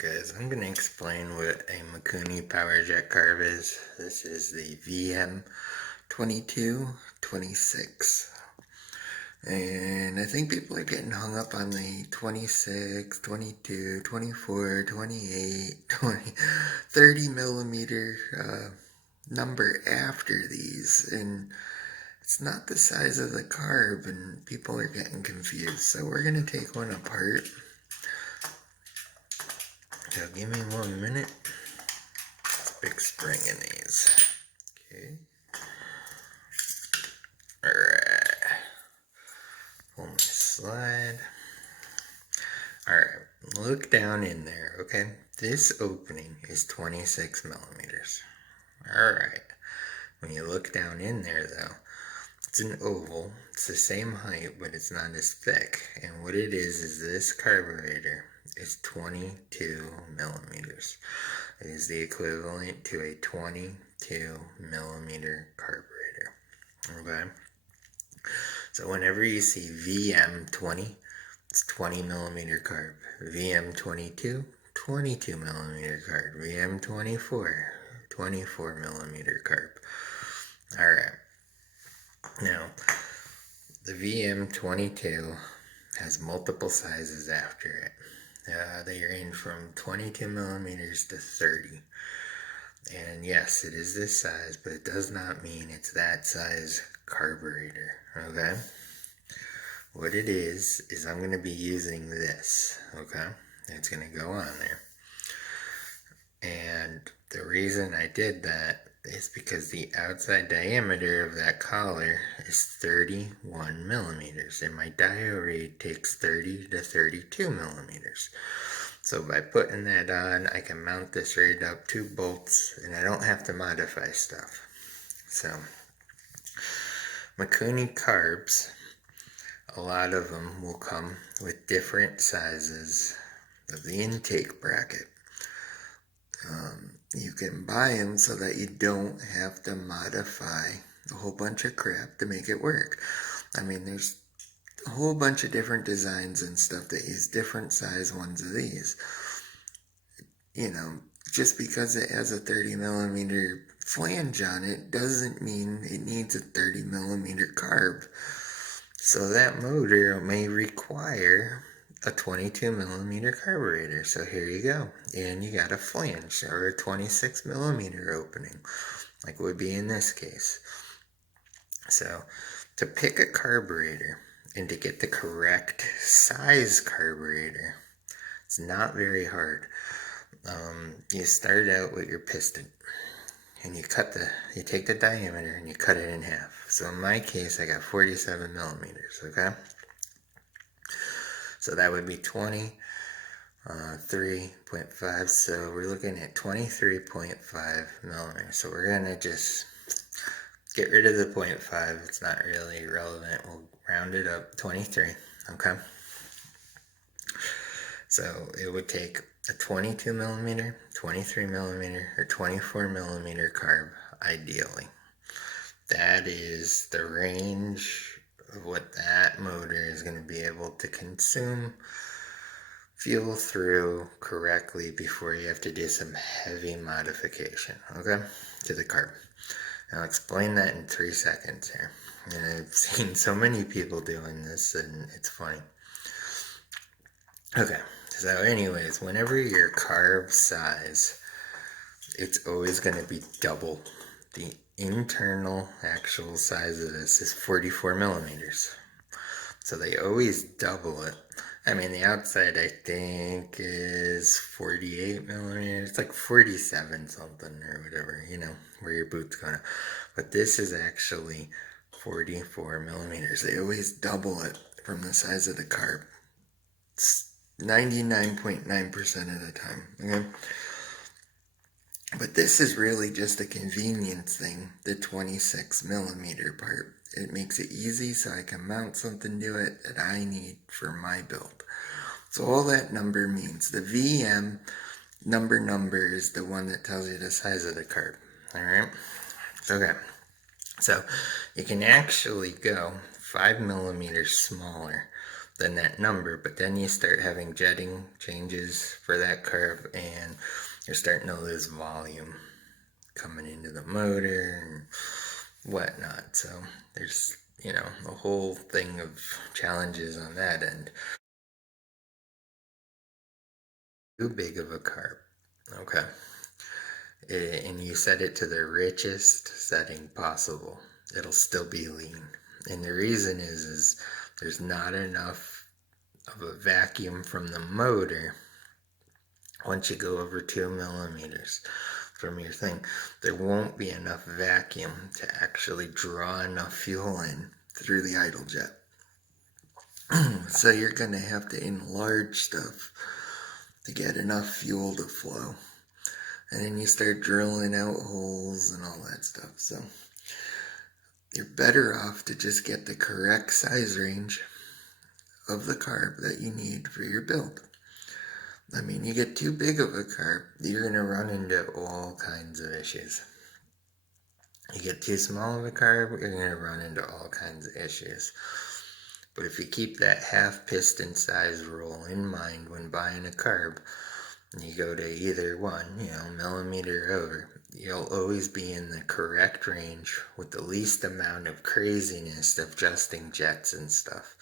Guys, I'm going to explain what a Mikuni PowerJet carb is. This is the VM2226. And I think people are getting hung up on the 26, 22, 24, 28, 20, 30 millimeter number after these. And it's not the size of the carb, and people are getting confused. So we're going to take one apart. So give me 1 minute. Big spring in these. Okay. Alright. Pull my slide. Alright. Look down in there, okay? This opening is 26 millimeters. Alright. When you look down in there, though, it's an oval. It's the same height, but it's not as thick. And what it is this carburetor is 22 millimeters. It is the equivalent to a 22 millimeter carburetor. Okay? So whenever you see VM20, it's 20 millimeter carb. VM22, 22 millimeter carb. VM24, 24 millimeter carb. Alright. Now, the VM22 has multiple sizes after it. They range from 22 millimeters to 30. And yes, it is this size, but it does not mean it's that size carburetor, okay? What it is I'm going to be using this, okay? It's going to go on there. And the reason I did that is because the outside diameter of that collar is 31 millimeters, and my diode takes 30 to 32 millimeters. So by putting that on, I can mount this right up 2 bolts, and I don't have to modify stuff. So, Mikuni carbs, a lot of them will come with different sizes of the intake bracket. You can buy them so that you don't have to modify a whole bunch of crap to make it work. I mean, there's a whole bunch of different designs and stuff that use different size ones of these. You know, just because it has a 30 millimeter flange on it doesn't mean it needs a 30 millimeter carb. So that motor may require a 22 millimeter carburetor. So here you go. And you got a flange or a 26 millimeter opening, like would be in this case. So to pick a carburetor and to get the correct size carburetor, it's not very hard. You start out with your piston, and you take the diameter and you cut it in half. So in my case, I got 47 millimeters, okay? So that would be 23.5, so we're looking at 23.5 millimeters. So we're gonna just get rid of the 0.5, it's not really relevant. We'll round it up, 23, okay? So it would take a 22 millimeter, 23 millimeter, or 24 millimeter carb, ideally. That is the range of what that motor is going to be able to consume fuel through correctly before you have to do some heavy modification, okay, to the carb. I'll explain that in 3 seconds here. And I've seen so many people doing this, and it's funny. Okay, so anyways, whenever your carb size, it's always going to be double. The internal actual size of this is 44 millimeters. So they always double it. I mean, the outside, I think, is 48 millimeters. It's like 47 something or whatever, you know, where your boot's going. But this is actually 44 millimeters. They always double it from the size of the carb. It's 99.9% of the time, okay? But this is really just a convenience thing, the 26 millimeter part. It makes it easy so I can mount something to it that I need for my build. So all that number means, the VM number is the one that tells you the size of the carb, alright? Okay, so you can actually go 5 millimeters smaller the net number, but then you start having jetting changes for that carb, and you're starting to lose volume coming into the motor and whatnot. So there's, you know, a whole thing of challenges on that end. Too big of a carb, okay, and you set it to the richest setting possible, it'll still be lean. And the reason is there's not enough of a vacuum from the motor. Once you go over 2 millimeters from your thing, there won't be enough vacuum to actually draw enough fuel in through the idle jet. So you're going to have to enlarge stuff to get enough fuel to flow. And then you start drilling out holes and all that stuff. So you're better off to just get the correct size range of the carb that you need for your build. I mean, you get too big of a carb, you're going to run into all kinds of issues. You get too small of a carb, you're going to run into all kinds of issues. But if you keep that half piston size rule in mind when buying a carb, and you go to either one, you know, millimeter over, you'll always be in the correct range with the least amount of craziness of adjusting jets and stuff.